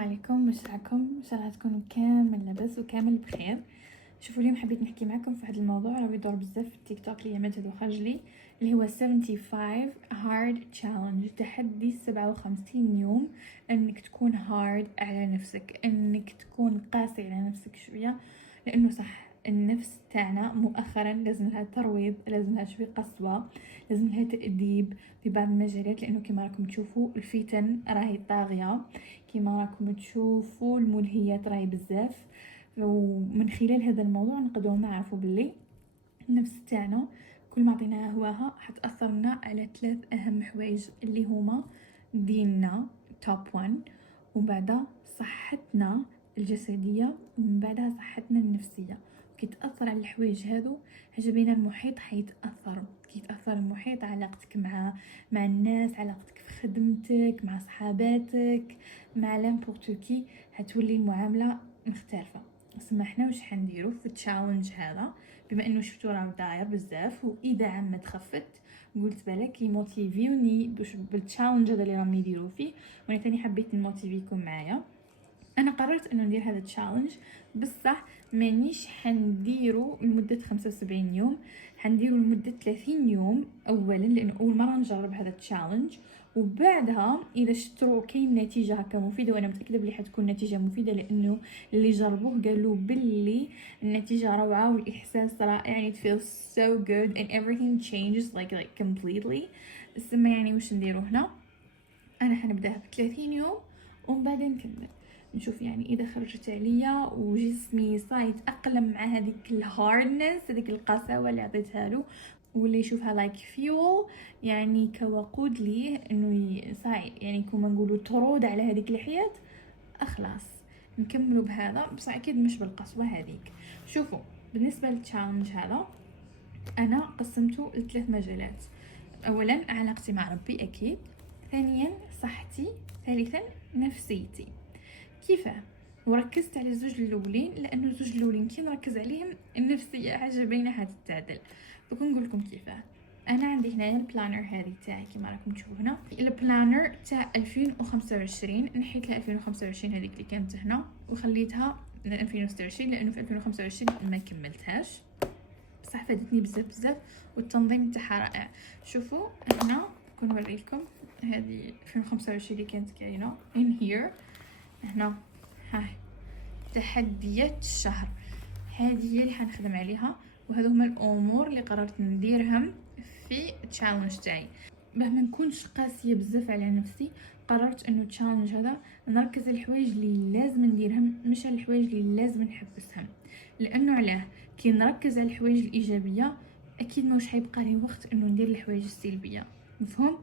عليكم، واش راكم؟ ان شاء الله تكونوا كامل لاباس وكامل بخير. شوفوا اليوم حبيت نحكي معكم في واحد الموضوع راه يدور بزاف في التيك توك الايامات هادو خرج لي، اللي هو 75 هارد تشالنج، تحدي 57 يوم انك تكون هارد على نفسك، انك تكون قاسي على نفسك شويه، لانه صح النفس تاعنا مؤخرا لازم لها ترويض، لازم لها شويه قسوه، لازم لها تأديب في بعض المجالات، لانه كما راكم تشوفوا الفتن راهي طاغيه، كما راكم تشوفوا الملهيات راهي بزاف. ومن خلال هذا الموضوع نقدروا نعرفوا باللي النفس تاعنا كل ما عطيناها هواها حتأثرنا على 3 أهم حوايج اللي هما ديننا توب 1، وبعدها صحتنا الجسدية، ومن بعدها صحتنا النفسية. كي تأثر على الحوايج هذو حاجة بين المحيط حيتأثر، كي تأثر المحيط علاقتك مع الناس، علاقتك في خدمتك، مع صحاباتك، مع لامبورتو كي، هتولي المعاملة مختلفة. سما حنا واش حنديرو في التشالنج هذا، بما انه شفتو راه داير بزاف، واذا عمت خفت قلت بالك يموتيفيوني باش بالتشالنج هذا اللي راهم يديروا فيه، وانا ثاني حبيت نموتيفيكم معايا. انا قررت انه ندير هذا التشالنج، بصح مانيش حنديرو لمده 75 يوم، حنديرو لمده 30 يوم اولا، لانه اول مره نجرب هذا التشالنج، وبعدها اذا شفتوا كاين نتيجه هكا مفيده، وانا متاكده بلي حتكون نتيجه مفيده، لانه اللي جربوه قالوا باللي النتيجه روعه والاحساس رائع، يعني it feels so good and everything changes like completely. السما يعني واش نديرو هنا، انا حنبداها ب 30 يوم ومن بعد نكمل نشوف يعني اذا خرجت عليا وجسمي صاي يتاقلم مع هذيك الهاردنس، هذيك القساوه اللي عطيتها له، ولا يشوفها لايك فيول، يعني كوقود ليه انه صاي يعني كما نقولوا ترود على هذيك الحياه. اخلاص نكملوا بهذا، بس اكيد مش بالقسوه هذيك. شوفوا بالنسبه للتشالنج هذا انا قسمته ل3 مجالات. اولا علاقتي مع ربي اكيد، ثانيا صحتي، ثالثا نفسيتي. كيفاه؟ وركزت على الزوج الاولين، لانه الزوج الاولين كي نركز عليهم النفسيه حاجه باينه حتتعدل. دوك نقول لكم كيفاه. انا عندي هنايا البلانر هذه تاعي كما راكم تشوفوا هنا، البلانر تاع 2025، نحيت لها 2025 هذيك اللي كانت هنا وخليتها ل 2026، لانه في 2025 ما كملتهاش، بصح فادتني بزاف بزاف، والتنظيم تاعها رائع. شوفوا هنا كنوري لكم هذه 2025 اللي كانت كاينه in here هنا، ها تحديات الشهر، هذه هي اللي حنخدم عليها، وهذو هما الامور اللي قررت نديرهم في التشالنج تاعي. باه ما نكونش قاسيه بزاف على نفسي، قررت انه التشالنج هذا نركز على الحوايج اللي لازم نديرهم، مش على الحوايج اللي لازم نحبسهم. لانه علاه كي نركز على الحوايج الايجابيه اكيد موش حيبقى لي وقت انه ندير الحوايج السلبيه، مفهوم؟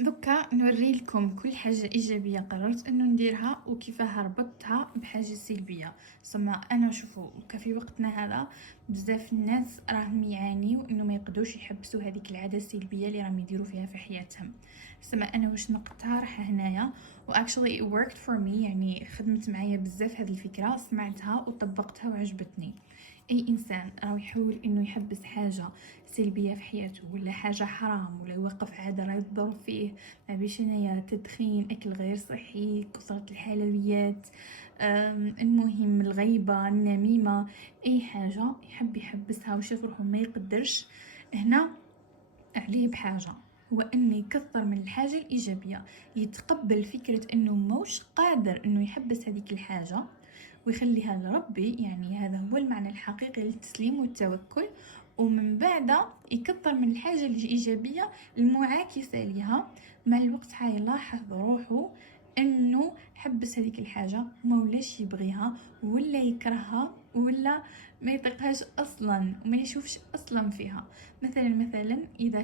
دوكا نوري لكم كل حاجه ايجابيه قررت انه نديرها وكيفاه ربطتها بحاجه سلبيه. سما انا شوفوا في وقتنا هذا بزاف الناس راهم يعانيوا انه ما يقدروش يحبسوا هذيك العاده السلبيه اللي راهم يديروا فيها في حياتهم. سما انا واش نقترح هنايا، و actually it worked for me، يعني خدمت معايا بزاف هذه الفكره، سمعتها وطبقتها وعجبتني. اي انسان راه يحاول انه يحبس حاجه سلبيه في حياته، ولا حاجه حرام، ولا يوقف عاده راه يضر فيه، ما بيش هنايا تدخين، اكل غير صحي، كثره الحلويات، المهم الغيبه، النميمه، اي حاجه يحب يحبسها ويشوف روحو ما يقدرش، هنا عليه بحاجه هو انه يكثر من الحاجه الايجابيه، يتقبل فكره انه موش قادر انه يحبس هذيك الحاجه ويخليها لربي، يعني هذا هو المعنى الحقيقي للتسليم والتوكل. ومن بعد يكثر من الحاجة الإيجابية المعاكسة لها، مع الوقت حيلاحظ روحه انه حبس هذيك الحاجة وما ولاش يبغيها ولا يكرهها ولا ما يطيقهاش اصلا وما يشوفش اصلا فيها. مثلا اذا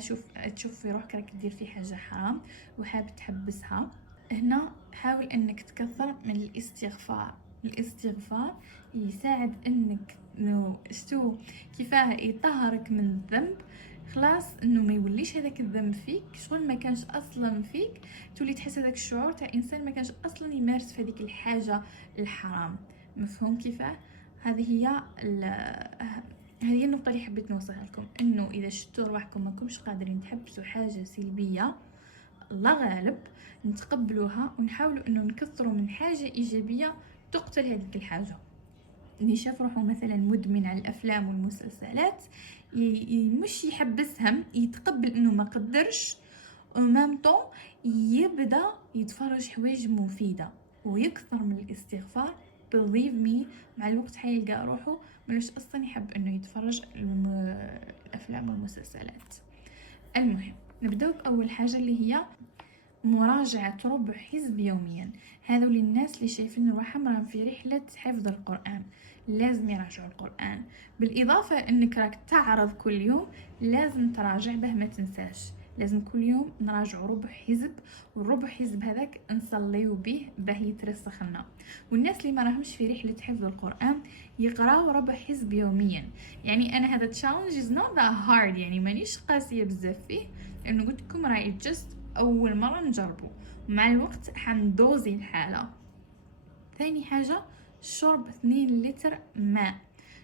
تشوف في روحك راك دير في حاجة حرام وحاب تحبسها، هنا حاول انك تكثر من الاستغفار. الاستغفار يساعد انك كيفاه يطهرك من الذنب، خلاص انه ما يوليش هذاك الذنب فيك، شغل ما كانش اصلا فيك، تولي تحس هذاك الشعور تاع انسان ما كانش اصلا يمارس في هذيك الحاجه الحرام. مفهوم كيفاه؟ هذه هي النقطه اللي حبيت نوصلها لكم، انه اذا شفتوا روحكم ما كنتش قادرين تحبسوا حاجه سلبيه الله غالب نتقبلوها ونحاولوا انه نكثروا من حاجه ايجابيه تقتل هذيك الحاجه. اللي شاف روحه مثلا مدمن على الافلام والمسلسلات مش يحبسهم، يتقبل انه ما قدرش، ومام طون يبدا يتفرج حوايج مفيده ويكثر من الاستغفار. believe me مع الوقت حيلقى روحه ملوش اصلا يحب انه يتفرج الافلام والمسلسلات. المهم نبداو باول حاجه اللي هي مراجعة ربع حزب يوميا. هذا للناس اللي شايفين روحهم راهم في رحلة حفظ القرآن، لازم يراجعوا القرآن. بالإضافة أنك راك تعرض كل يوم لازم تراجع به، ما تنساش لازم كل يوم نراجعوا ربع حزب، والربع حزب هذاك نصليو به يترسخ لنا. والناس اللي ما راهمش في رحلة حفظ القرآن يقراوا ربع حزب يوميا. يعني أنا هذا تشالنج is not that hard، يعني مانيش قاسية بزاف فيه، لأنه قلت لكم راهي just أول مرة نجربه، مع الوقت حندوزي الحالة. ثاني حاجة شرب 2 لتر ماء.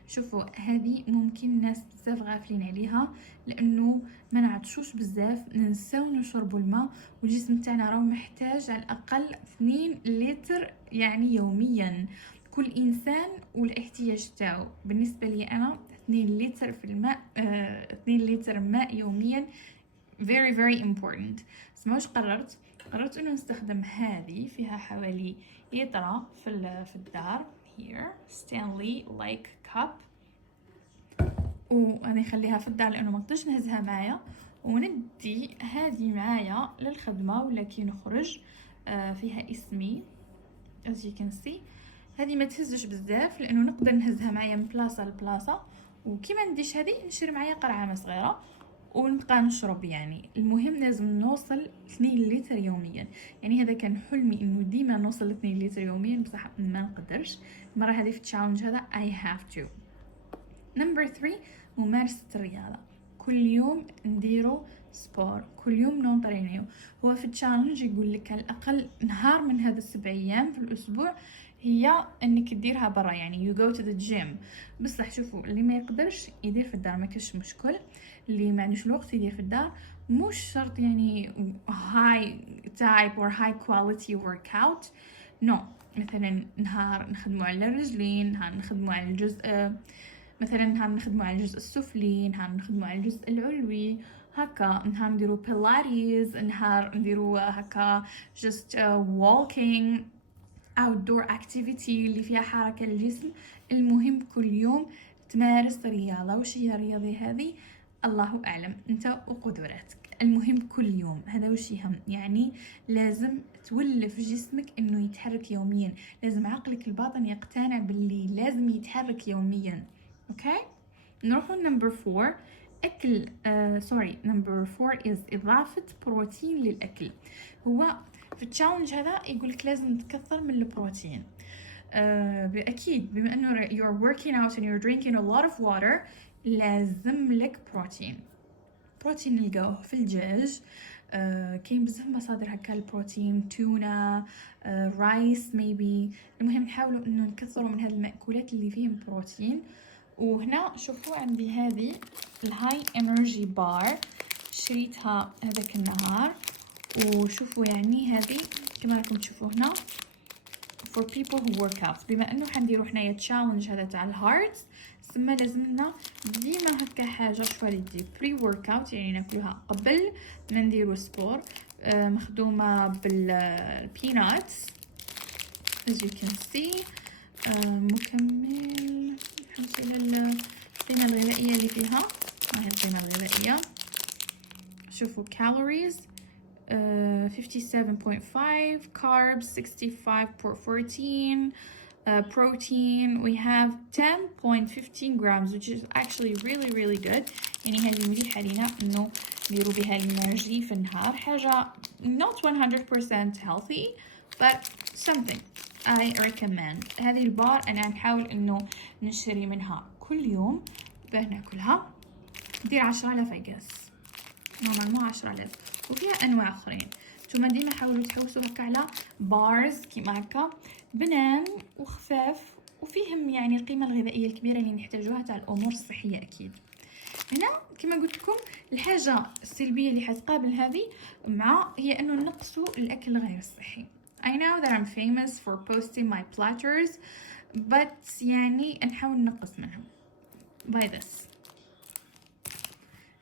شوفوا هذه ممكن ناس بزاف غافلين عليها، لانه ما نعطشوش بزاف، ننساو نشربوا الماء، والجسم تاعنا راه محتاج على الاقل 2 لتر يعني يوميا. كل انسان والاحتياج تاعو. بالنسبه لي انا 2 لتر في الماء 2 لتر ماء يوميا very very important. سمعوش قررت انه نستخدم هذه، فيها حوالي لتر في الدار here ستانلي لايك كاب، وانا نخليها في الدار لانه ما نقدرش نهزها معايا، وندي هذه معايا للخدمه ولا كي نخرج. فيها اسمي as you can see. هذه ما تهزش بزاف لانه نقدر نهزها معايا من بلاصه لبلاصه، وكيما نديش هذه نشري معايا قرعه صغيره ونبقى نشرب. يعني المهم لازم نوصل 2 لتر يوميا. يعني هذا كان حلمي انه ديما نوصل 2 لتر يوميا، بصح ما نقدرش. المره هذه في التشالنج هذا I have to. نمبر 3 ممارسه الرياضه. كل يوم نديرو سبور، كل يوم نونطرينيو. هو في التشالنج يقول لك على الاقل نهار من هذا 7 ايام في الاسبوع هي انك تديرها برا، يعني you go to the gym. بصح شوفوا اللي ما يقدرش يدير في الدار ما كاش مشكل، اللي ما عندوش الوقت يدير في الدار. مش شرط يعني high type or high quality workout no. مثلا نهار نخدموا على الرجلين، نهار نخدموا على الجزء، مثلا نهار نخدموا على الجزء السفلي، نهار نخدموا على الجزء العلوي، هكا نهار نديروا بيلاتيز، نهار نديروا هكا just walking outdoor activity اللي فيها حركة للجسم. المهم كل يوم تمارس رياضة. وش هي الرياضة هذه؟ الله أعلم، أنت وقدراتك. المهم كل يوم، هذا وش يهم. يعني لازم تولف جسمك إنه يتحرك يوميا، لازم عقلك الباطن يقتنع باللي لازم يتحرك يوميا. أوكي؟ نروحوا نمبر 4 أكل نمبر 4 is إضافة بروتين للأكل. هو في التشالنج هذا يقولك لازم تكثر من البروتين. أكيد بما أنه you're working out and you're drinking a lot of water لازم لك بروتين نلقاوه في الدجاج. كاين بزاف مصادر هكا البروتين، تونة، رايس ميبي. المهم نحاولوا انه نكثروا من هذه المأكولات اللي فيهم بروتين. وهنا شوفوا عندي هذه الهاي انرجي بار، شريتها هذاك النهار. وشوفوا يعني هذه كما راكم تشوفوا هنا for people who work out. بما انه حنديروا حنايا تشالنج هذا تاع الهارت، ثم لازمنا ديما هكا حاجه شواليتي بري ورك اوت، يعني ناكلوها قبل ما نديروا سبور. مخدومه بالبيناتس as you can see. مكمل نحوس الى القيمه الغذائيه اللي فيها. هاي القيمه الغذائيه، شوفوا calories 57.5, carbs 65.14, protein we have 10.15 grams, which is actually really good. يعني هذه مليحة لينا انه نديرو بها الانرجي في النهار. حاجة not 100% healthy but something I recommend. هذه البار انا نحاول انه نشتري منها كل يوم باه ناكلها. ندير 10,000 ايقاس، نورمالمون 10,000. وفيها انواع اخرين. نتوما ديما حاولوا تحوسوا هكا على بارز كيما هكا بنان وخفاف وفيهم يعني القيمه الغذائيه الكبيره اللي نحتاجوها تاع الامور الصحيه اكيد. هنا كما قلت لكم الحاجه السلبيه اللي حتقابل هذه هي انه نقصوا الاكل غير الصحي. I know that I'm famous for posting my platters but يعني نحاول نقص منهم by this.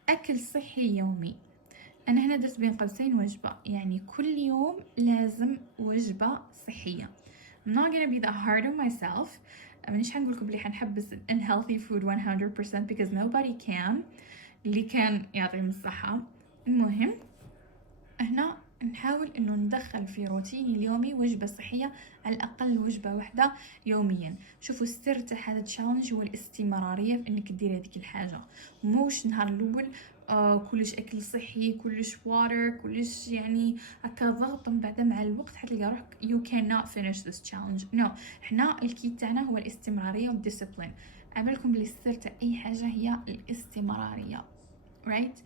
اكل صحي يومي، انا هنا درت بين قوسين وجبه، يعني كل يوم لازم وجبه صحيه. I'm not gonna be that hard on myself. مانيش حنقول لكم بلي حنحبس unhealthy food 100% because nobody can. اللي كان يعطيهم الصحه. المهم هنا نحاول انه ندخل في روتيني اليومي وجبه صحيه، على الاقل وجبه واحده يوميا. شوفوا السر تاع هذا التشالنج هو الاستمراريه في انك ديري هذيك الحاجه، موش نهار الاول كلش اكل صحي، كلش واتر، كلش يعني هكا ضغط، من بعد مع الوقت حتلقى روحك you cannot finish this challenge. no حنا الكيت تاعنا هو الاستمراريه والديسيبلين. اعملكم بلي السر تاع اي حاجه هي الاستمراريه right.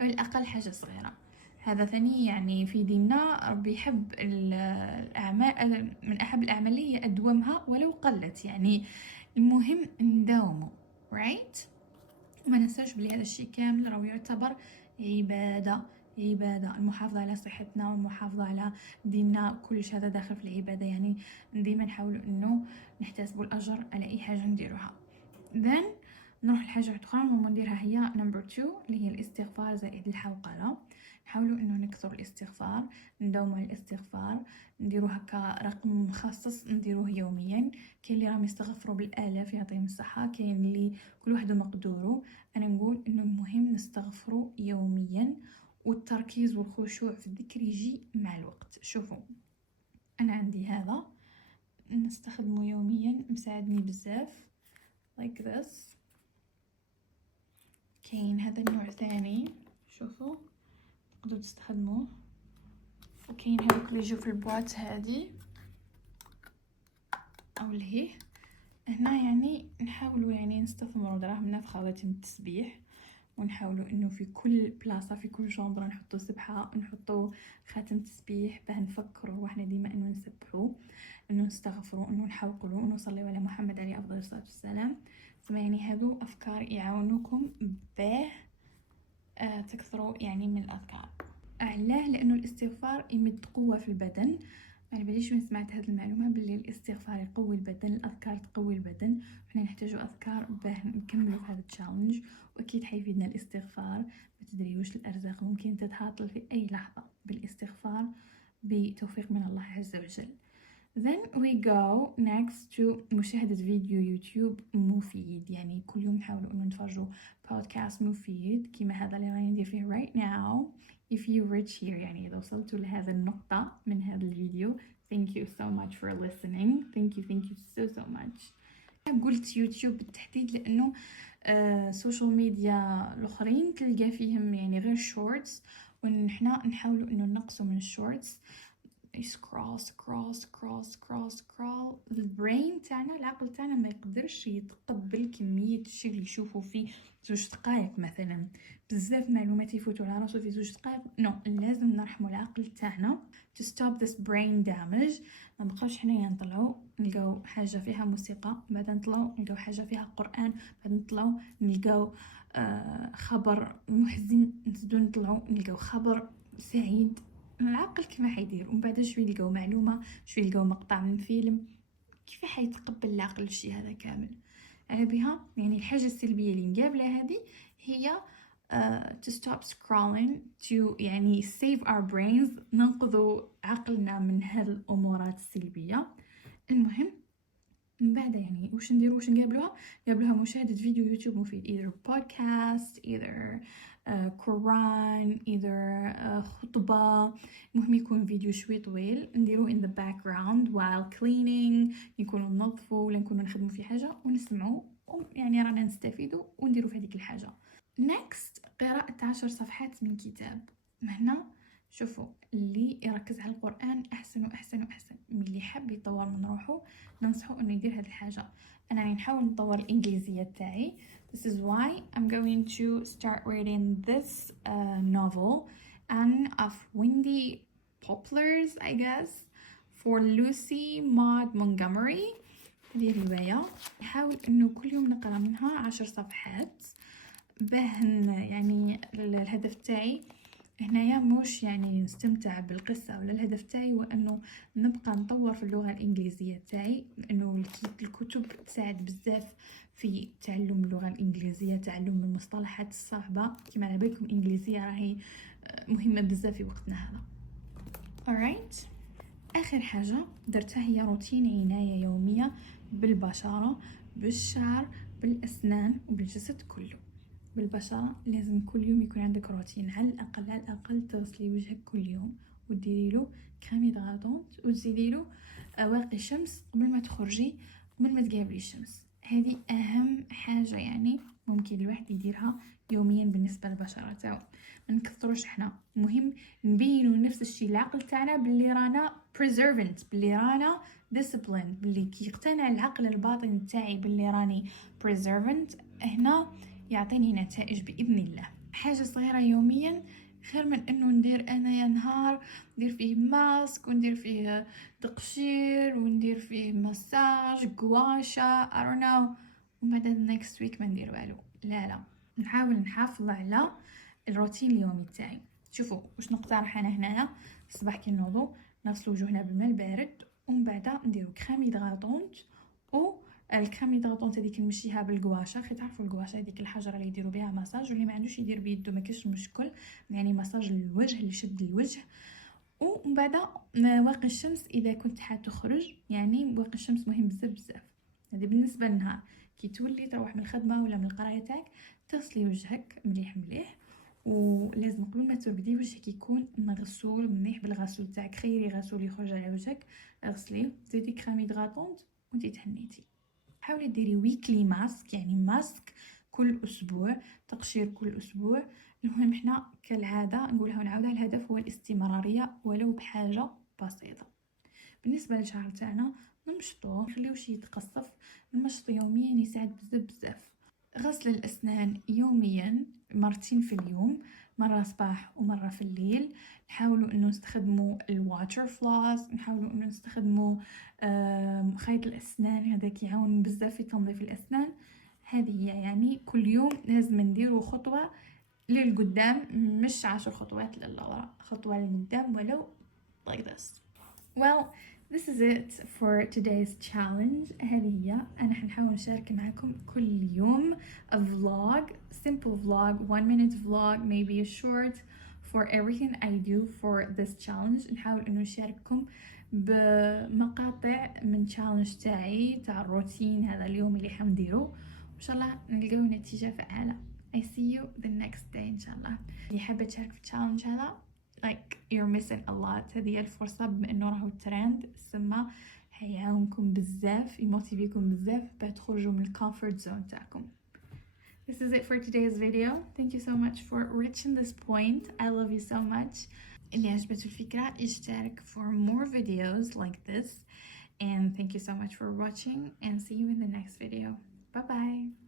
على الاقل حاجه صغيره. هذا ثاني يعني في ديننا ربي يحب الأعمال، من أحب الأعمال هي أدومها ولو قلت، يعني المهم نداومه right. وما ننساش بلي هذا الشيء كامل راهو يعتبر عبادة. المحافظة على صحتنا والمحافظة على ديننا كلش هذا داخل في العبادة، يعني ديما نحاولوا انه نحتسبوا الأجر على أي حاجة نديروها. then نروح لحاجة أخرى نديرها هي number 2 اللي هي الاستغفار زائد الحوقلة. نحاولوا انه نكثر الاستغفار، نداوموا على الاستغفار، نديرو هكا رقم مخصص نديروه يوميا. كاين اللي راهم يستغفروا بالالاف يعطيهم الصحه، كاين اللي كل واحد مقدوره. انا نقول انه المهم نستغفروا يوميا، والتركيز والخشوع في الذكر يجي مع الوقت. شوفوا انا عندي هذا نستخدمه يوميا، مساعدني بزاف like this. كاين هذا النوع ثاني شوفوا تقدروا تستخدموه، وكاين هذوك اللي يجوا في البواط هذه او لهيه. هنا يعني نحاولوا يعني نستثمروا دراهمنا في خواتم التسبيح، ونحاولوا انه في كل بلاصه في كل شومبره نحطوا سبحه، نحطوا خاتم تسبيح باه نفكروا روحنا ديما انه نسبحوا، انه نستغفروا، انه نحوقلوا، انه نصليوا على محمد عليه افضل الصلاه والسلام. يعني هذو افكار يعاونوكم باه تكثروا يعني من الاذكار. علاه لانه الاستغفار يمد قوه في البدن. انا بليش من سمعت هذه المعلومه باللي الاستغفار يقوي البدن، الاذكار تقوي البدن، وحنا نحتاجوا اذكار باه نكملوا في هذا التشالنج. واكيد حيفيدنا الاستغفار. ما تدري واش الارزاق ممكن تتهاطل في اي لحظه بالاستغفار بتوفيق من الله عز وجل. Then we go next to مشاهدة فيديو يوتيوب مفيد، يعني كل يوم نحاولوا انه نتفرجوا بودكاست مفيد كما هذا اللي راني ندير فيه right now. If you reach here يعني إذا وصلتوا لهذا النقطة من هذا الفيديو thank you so much for listening. thank you so much. قلت يوتيوب بالتحديد لأنه سوشيال ميديا الآخرين تلقى فيهم يعني غير شورتس، ونحنا نحاولوا انه نقصوا من الشورتس. سكرول البرين تاعنا، العقل تاعنا ما يقدرش يتقبل كميه الشيء اللي يشوفه في 2 دقائق مثلا. بزاف معلومات يفوتوا على راسو في 2 دقائق. لازم نرحموا العقل تاعنا to stop this brain damage. ما بقاوش حنايا نطلعوا نلقاو حاجه فيها موسيقى، بعد نطلعوا نلقاو حاجه فيها قران، بعد نطلعوا نلقاو خبر محزن، نزيدو نطلعوا نلقاو خبر سعيد. العقل كيف حيدير؟ ومن بعد شوي يلقاو معلومه، شوي يلقاو مقطع من فيلم، كيف حيتقبل العقل الشيء هذا كامل؟ على بها يعني الحاجه السلبيه اللي مقابله هذه هي to stop scrolling to يعني save our brains، ننقذوا عقلنا من هذه الامورات السلبيه. المهم من بعد يعني واش نديروا، واش نقابلوها مشاهده فيديو يوتيوب مفيد، either podcast either قرآن either خطبة. المهم يكون فيديو شوي طويل نديروه in the background while cleaning، نكونوا ننظفوا ولا نكونوا نخدموا في حاجة ونسمعوا، يعني رانا نستفيدوا ونديروا في هذيك الحاجة. next قراءة 10 صفحات من كتاب. هنا شوفوا اللي يركز على القرآن أحسن وأحسن وأحسن، من اللي حاب يطور من روحه ننصحه أنه يدير هذه الحاجة. أنا نحاول نطور الإنجليزية تاعي. This is why I'm going to start reading this novel, Anne of Windy Poplars, I guess, for Lucy Maud Montgomery. هذه رواية نحاول أنه كل يوم نقرأ منها 10 صفحات. يعني الهدف تاعي هنايا مش يعني نستمتع بالقصة، ولا الهدف تاعي هو انه نبقى نطور في اللغة الانجليزية تاعي، انه الكتب تساعد بزاف في تعلم اللغة الانجليزية، تعلم المصطلحات الصعبة. كما على بالكم الانجليزية راهي مهمة بزاف في وقتنا هذا. alright. اخر حاجة درتها هي روتين عناية يومية بالبشرة، بالشعر، بالاسنان وبالجسد كله. بالبشرة لازم كل يوم يكون عندك روتين، على الأقل تغسلي وجهك كل يوم، وديري له كريم هيدراتونت، وتزيدي له واقي شمس قبل ما تخرجي، قبل ما تقابلي الشمس. هذه أهم حاجة يعني ممكن الواحد يديرها يوميا بالنسبة للبشرة تاعو. ما نكثروش احنا، مهم نبينوا نفس الشيء العقل تاعنا باللي رانا preservant، باللي رانا disciplined، باللي كي يقتنع العقل الباطن تاعي باللي راني preservant هنا يعطيني نتائج بإذن الله. حاجة صغيرة يوميا خير من انه ندير انا يا نهار ندير فيه ماسك وندير فيه تقشير وندير فيه مساج غواشا I don't know، وبعد next week ما ندير والو. لا نحاول نحافظ على الروتين اليومي تاعي. شوفوا واش نقترح انا هنايا. الصباح كي نوضو نغسلو وجوهنا بالماء البارد، ومن بعد نديرو كريم هيدراتونت، و الكريم هيدراتونت هذيك نمشيها بالغواشا. خي تعرفوا الغواشا هذيك الحجره اللي يديروا بها مساج، واللي ما عندوش يدير بيدو ما كاش مشكل، يعني مساج للوجه اللي يشد الوجه. ومن بعد واقي الشمس اذا كنت حتخرج، يعني واقي الشمس مهم بزاف. هذه بالنسبه للنهار. كي تولي تروح من الخدمه ولا من القرايه تاعك تغسلي وجهك مليح، ولازم قبل ما ترقدي وجهك يكون مغسول مليح بالغسول تاعك. خيري غسول يخرج على وجهك، اغسليه، زيدي كريم هيدراتونت وانتي تهنيتي. حاولي ديري ويكلي ماسك، يعني ماسك كل اسبوع، تقشير كل اسبوع. المهم احنا كالعاده نقولها ونعاودها، الهدف هو الاستمراريه ولو بحاجه بسيطه. بالنسبه للشعر تاعنا نمشطوه، نخليوش يتقصف. المشط يوميا يساعد بزاف. غسل الاسنان يوميا مرتين في اليوم، مره صباح ومره في الليل. نحاولوا انه نستخدموا الواتر فلوس، نحاولوا انه نستخدموا خيط الاسنان، هذاك يعاون بزاف في تنظيف الاسنان. هذه هي يعني كل يوم لازم نديروا خطوه للقدام، مش 10 خطوات للوراء، خطوه للقدام ولو like this. Well, this is it for today's challenge. هذه هي، أنا حنحاول نشارك معكم كل يوم a vlog, simple vlog, 1 minute vlog, maybe a short, for everything I do for this challenge. نحاول إنه نشارككم بمقاطع من challenge تاعي تاع الروتين هذا اليوم اللي حنديرو، وإن شاء الله نلقاو نتيجة فعالة. I see you the next day إن شاء الله. اللي حابة تشارك في الchallenge هذا like you're missing a lot. هذه هي الفرصة، بما انه راهو ترند السما هيعاونكم بزاف، يموتيفيكم بزاف باش تخرجوا من الكومفورت زون تاعكم. This is it for today's video. Thank you so much for reaching this point. I love you so much. اللي عجبته الفكرة يشترك for more videos like this, and thank you so much for watching, and see you in the next video. Bye bye.